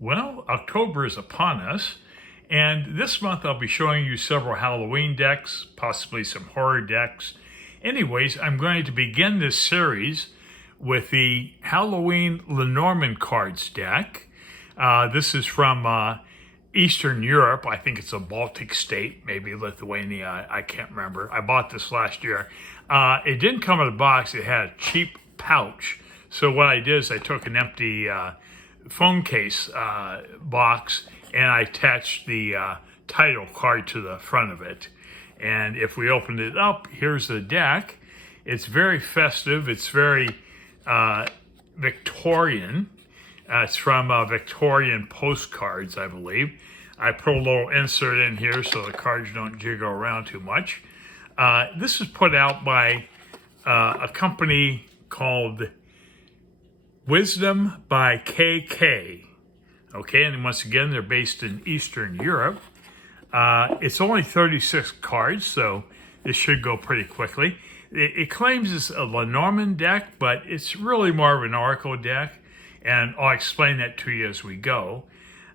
Well, October is upon us, and this month I'll be showing you several Halloween decks, possibly some horror decks. Anyways, I'm going to begin this series with the Halloween Lenormand cards deck. This is from Eastern Europe. I think it's a Baltic state, maybe Lithuania. I can't remember. I bought this last year. It didn't come in a box. It had a cheap pouch. So what I did is I took an empty phone case box and I attached the title card to the front of it. And if we opened it up, here's the deck. It's very festive. It's very Victorian. It's from Victorian postcards, I believe. I put a little insert in here so the cards don't jiggle around too much. This is put out by a company called Wisdom by KK. Okay, and once again, they're based in Eastern Europe. It's only 36 cards, so this should go pretty quickly. It claims it's a Lenormand deck, but it's really more of an Oracle deck, and I'll explain that to you as we go.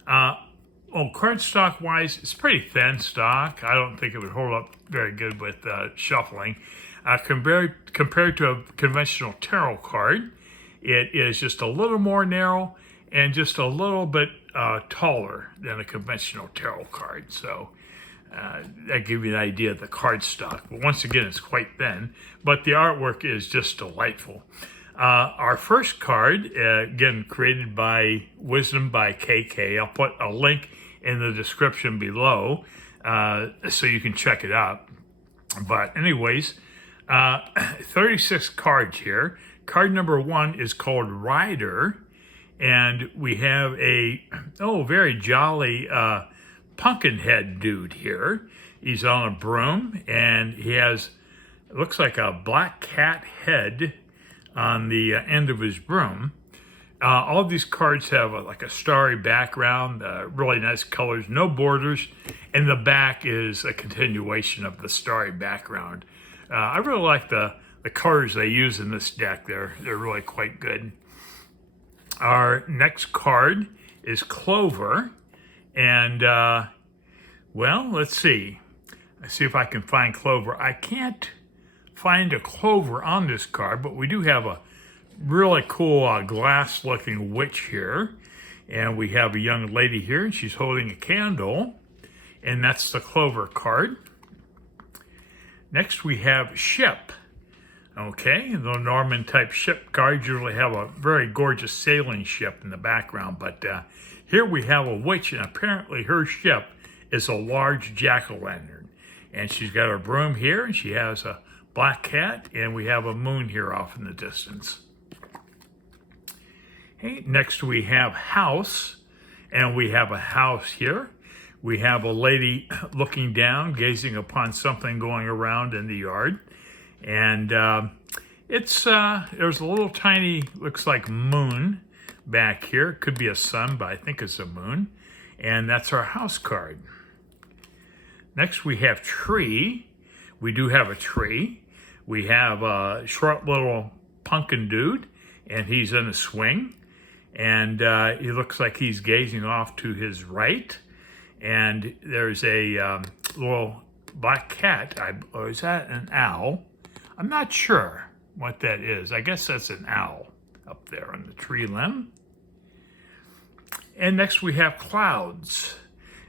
Card stock wise, it's pretty thin stock. I don't think it would hold up very good with shuffling. Compared to a conventional tarot card, it is just a little more narrow and just a little bit taller than a conventional tarot card. So that gives you an idea of the card stock. But once again, it's quite thin, but the artwork is just delightful. Our first card, again, created by Wisdom by KK. I'll put a link in the description below so you can check it out. But anyways, 36 cards here. Card number 1 is called Rider, and we have a very jolly pumpkin head dude here. He's on a broom, and he has, it looks like a black cat head on the end of his broom. All of these cards have like a starry background, really nice colors, no borders, and the back is a continuation of the starry background. I really like the colors they use in this deck. They're really quite good. Our next card is Clover, and well, let's see. Let's see if I can find Clover. I can't find a Clover on this card, but we do have a really cool glass-looking witch here, and we have a young lady here, and she's holding a candle, and that's the Clover card. Next, we have Ship. Okay, the Norman type ship cards usually have a very gorgeous sailing ship in the background, but here we have a witch, and apparently her ship is a large jack-o'-lantern. And she's got her broom here, and she has a black cat, and we have a moon here off in the distance. Okay, next we have House, and we have a house here. We have a lady looking down, gazing upon something going around in the yard. And there's a little tiny, looks like moon back here. It could be a sun, but I think it's a moon. And that's our house card. Next we have Tree. We do have a tree. We have a short little pumpkin dude, and he's in a swing. And he looks like he's gazing off to his right. And there's a little black cat. Or is that an owl? I'm not sure what that is. I guess that's an owl up there on the tree limb. And next we have Clouds.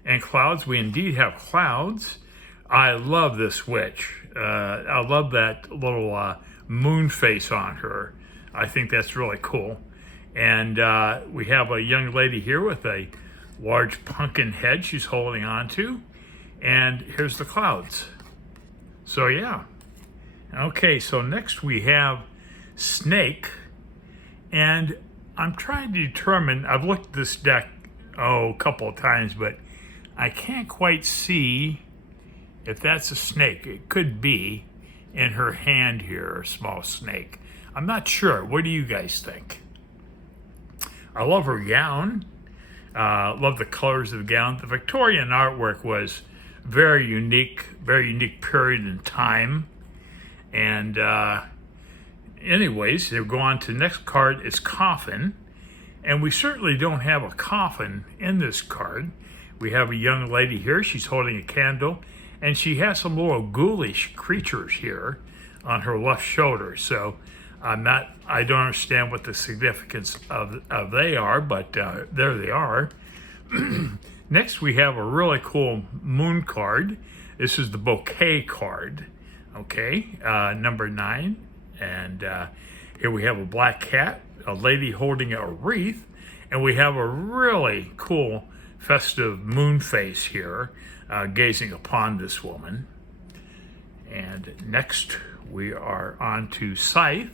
And Clouds, we indeed have Clouds. I love this witch. I love that little moon face on her. I think that's really cool. And we have a young lady here with a large pumpkin head she's holding on to. And here's the Clouds. So yeah. Okay, so next we have Snake, and I'm trying to determine, I've looked at this deck, a couple of times, but I can't quite see if that's a snake. It could be in her hand here, a small snake. I'm not sure. What do you guys think? I love her gown. Love the colors of the gown. The Victorian artwork was very unique period in time. And anyways, they'll go on to the next card is Coffin. And we certainly don't have a coffin in this card. We have a young lady here. She's holding a candle, and she has some little ghoulish creatures here on her left shoulder. So I don't understand what the significance of they are, but there they are. Next, we have a really cool moon card. This is the bouquet card, okay, number 9. And here we have a black cat, a lady holding a wreath, and we have a really cool festive moon face here, gazing upon this woman. And next, we are on to scythe.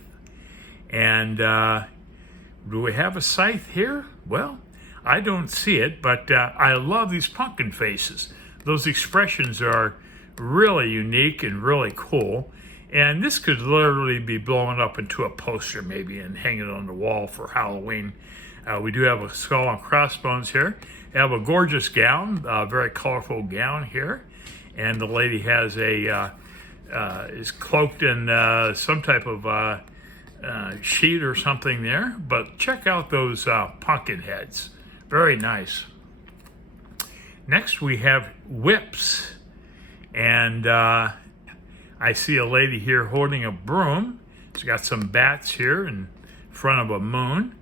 And do we have a scythe here? Well, I don't see it, but I love these pumpkin faces. Those expressions are really unique and really cool. And this could literally be blown up into a poster maybe and hang it on the wall for Halloween. We do have a skull and crossbones here. We have a gorgeous gown, a very colorful gown here. And the lady has is cloaked in some type of sheet or something there. But check out those pumpkin heads. Very nice. Next we have whips. And I see a lady here holding a broom. She's got some bats here in front of a moon.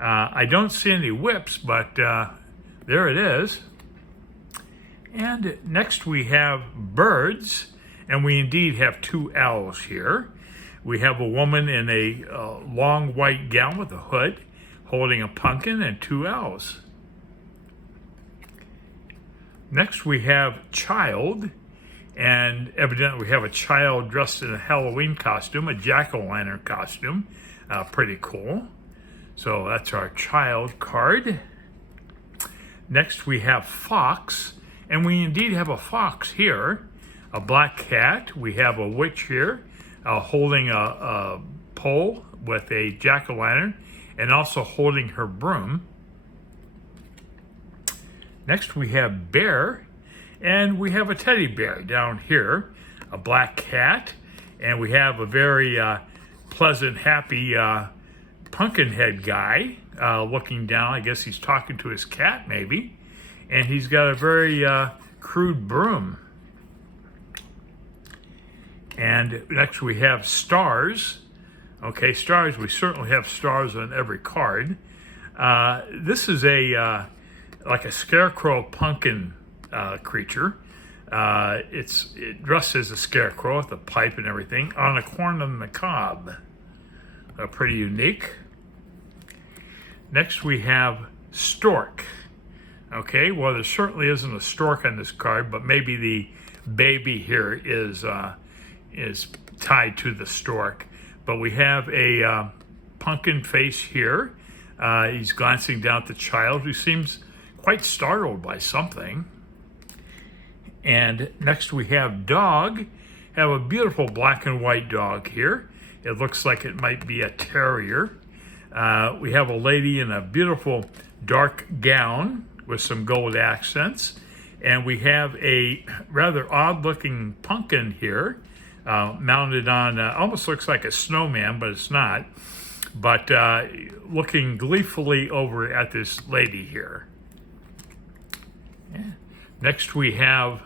I don't see any whips, but there it is. And next we have birds, and we indeed have 2 owls here. We have a woman in a long white gown with a hood, holding a pumpkin, and 2 owls. Next we have child, and evidently we have a child dressed in a Halloween costume, a jack-o'-lantern costume. Pretty cool. So that's our child card. Next we have fox, and we indeed have a fox here. A black cat. We have a witch here holding a pole with a jack-o'-lantern and also holding her broom. Next we have bear, and we have a teddy bear down here, a black cat, and we have a very pleasant, happy pumpkin head guy looking down. I guess he's talking to his cat maybe, and he's got a very crude broom. And next we have stars. Okay, stars, we certainly have stars on every card. This is a like a scarecrow pumpkin creature. It's dressed as a scarecrow with a pipe and everything on a corn on the cob. Pretty unique. Next we have stork. Okay, well there certainly isn't a stork on this card, but maybe the baby here is tied to the stork. But we have a pumpkin face here. He's glancing down at the child, who seems quite startled by something. And next we have dog. Have a beautiful black and white dog here. It looks like it might be a terrier. We have a lady in a beautiful dark gown with some gold accents. And we have a rather odd looking pumpkin here, mounted on, almost looks like a snowman, but it's not. But looking gleefully over at this lady here. Yeah. Next we have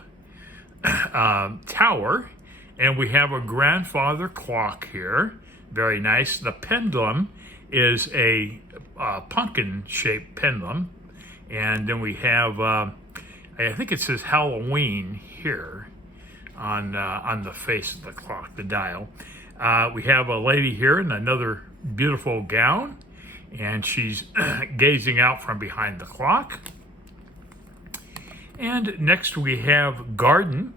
tower, and we have a grandfather clock here. Very nice. The pendulum is a pumpkin-shaped pendulum, and then we have I think it says Halloween here on the face of the clock, the dial. We have a lady here in another beautiful gown, and she's gazing out from behind the clock. And next we have garden,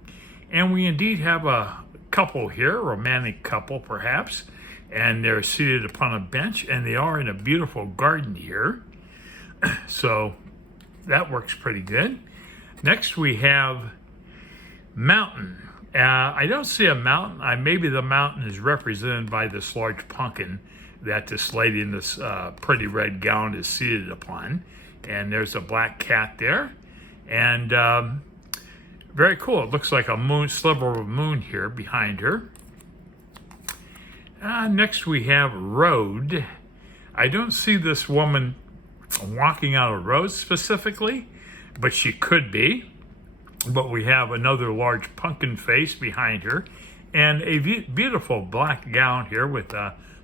and we indeed have a couple here, a romantic couple perhaps, and they're seated upon a bench, and they are in a beautiful garden here. So that works pretty good. Next we have mountain. I don't see a mountain. Maybe the mountain is represented by this large pumpkin that this lady in this pretty red gown is seated upon. And there's a black cat there. And very cool. It looks like a moon, sliver of moon here behind her. Next we have road. I don't see this woman walking out a road specifically, but she could be. But we have another large pumpkin face behind her and a beautiful black gown here with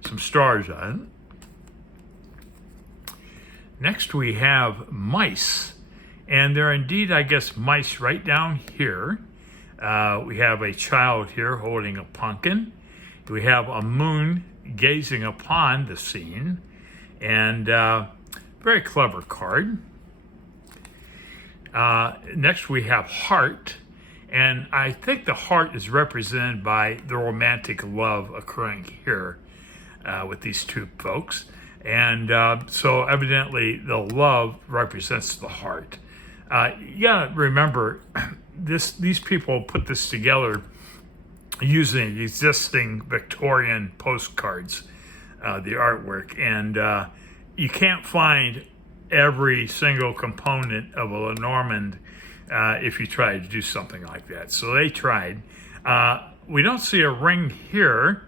some stars on it. Next we have mice, and there are indeed, I guess, mice right down here. We have a child here holding a pumpkin. We have a moon gazing upon the scene, and very clever card. Next we have heart, and I think the heart is represented by the romantic love occurring here with these two folks. And so evidently the love represents the heart. You gotta remember, these people put this together using existing Victorian postcards, the artwork, and you can't find every single component of a Lenormand if you try to do something like that. So they tried. We don't see a ring here.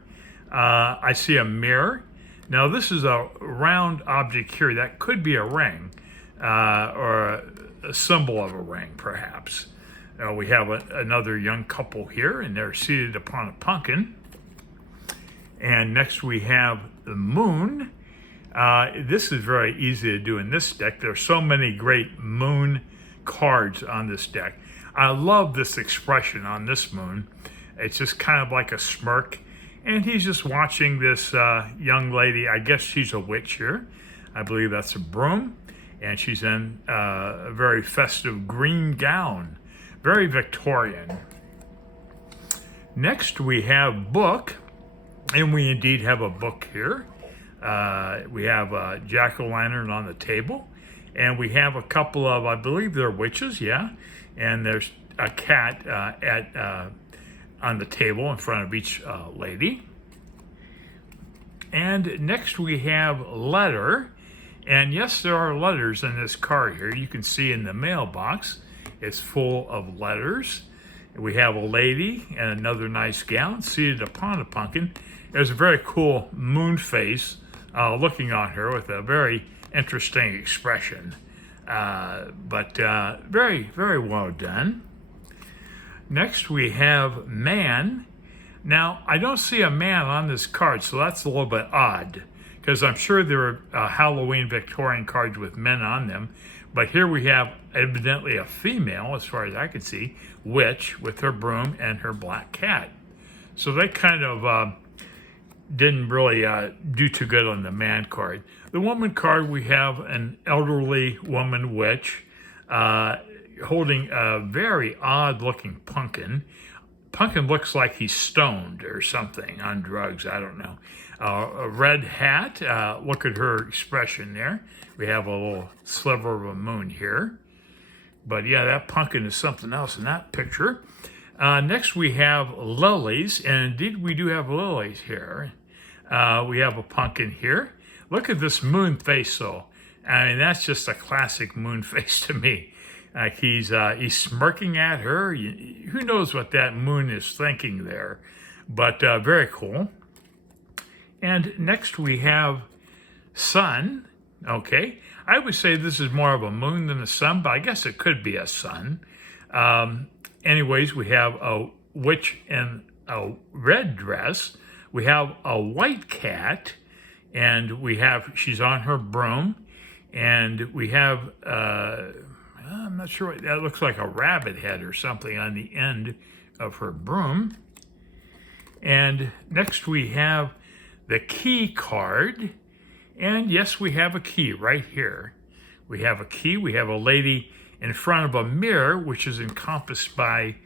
I see a mirror. Now this is a round object here. That could be a ring or a symbol of a ring, perhaps. We have another young couple here, and they're seated upon a pumpkin. And next we have the moon. This is very easy to do in this deck. There's so many great moon cards on this deck. I love this expression on this moon. It's just kind of like a smirk. And he's just watching this young lady. I guess she's a witch here. I believe that's a broom. And she's in a very festive green gown. Very Victorian. Next we have book. And we indeed have a book here. We have a jack-o'-lantern on the table. And we have a couple of, I believe they're witches, yeah. And there's a cat on the table in front of each lady. And next we have letter. And yes, there are letters in this card here. You can see in the mailbox, it's full of letters. We have a lady in another nice gown seated upon a pumpkin. There's a very cool moon face looking on her with a very interesting expression. But very, very well done. Next we have man. Now, I don't see a man on this card, so that's a little bit odd, because I'm sure there are Halloween Victorian cards with men on them. But here we have evidently a female, as far as I can see, witch with her broom and her black cat. So they kind of didn't really do too good on the man card. The woman card, we have an elderly woman witch holding a very odd looking pumpkin. Pumpkin looks like he's stoned or something, on drugs, I don't know. A red hat, look at her expression there. We have a little sliver of a moon here. But yeah, that pumpkin is something else in that picture. Next we have lilies, and indeed we do have lilies here. We have a pumpkin here. Look at this moon face though. I mean, that's just a classic moon face to me. Like he's smirking at her. Who knows what that moon is thinking there, but very cool. And next we have sun. Okay, I would say this is more of a moon than a sun, but I guess it could be a sun. Anyways, we have a witch in a red dress. We have a white cat, and she's on her broom, and we have I'm not sure what that looks like, a rabbit head or something on the end of her broom. And next we have the key card. And yes, we have a key right here. We have a key. We have a lady in front of a mirror, which is encompassed by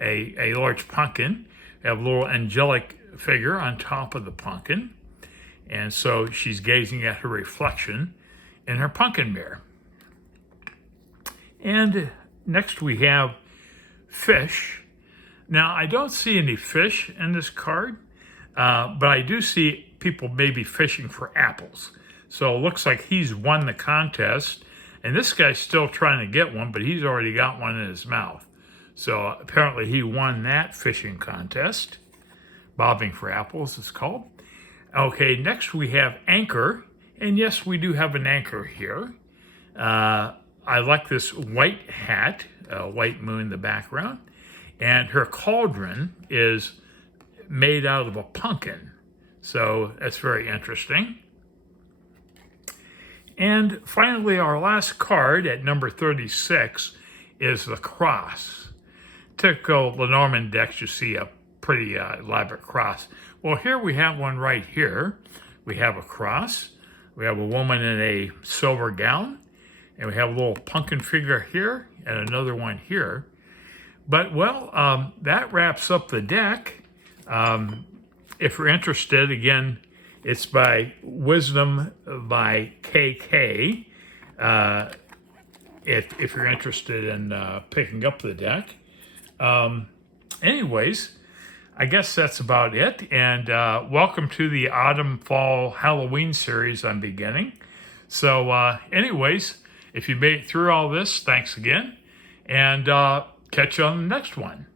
a large pumpkin. We have a little angelic figure on top of the pumpkin. And so she's gazing at her reflection in her pumpkin mirror. And next we have fish. Now, I don't see any fish in this card, but I do see people maybe fishing for apples. So it looks like he's won the contest, and this guy's still trying to get one, but he's already got one in his mouth. So apparently he won that fishing contest. Bobbing for apples, it's called. Okay, next we have anchor, and yes, we do have an anchor here. I like this white hat, white moon in the background, and her cauldron is made out of a pumpkin. So that's very interesting. And finally, our last card at number 36 is the cross. Typical Lenormand decks, you see a pretty elaborate cross. Well, here we have one right here. We have a cross. We have a woman in a silver gown. And we have a little pumpkin figure here and another one here. But, well, that wraps up the deck. If you're interested, again, it's by Wisdom by KK. If you're interested in picking up the deck. Anyways, I guess that's about it. And welcome to the Autumn, Fall, Halloween series I'm beginning. So anyways, if you made it through all this, thanks again. And catch you on the next one.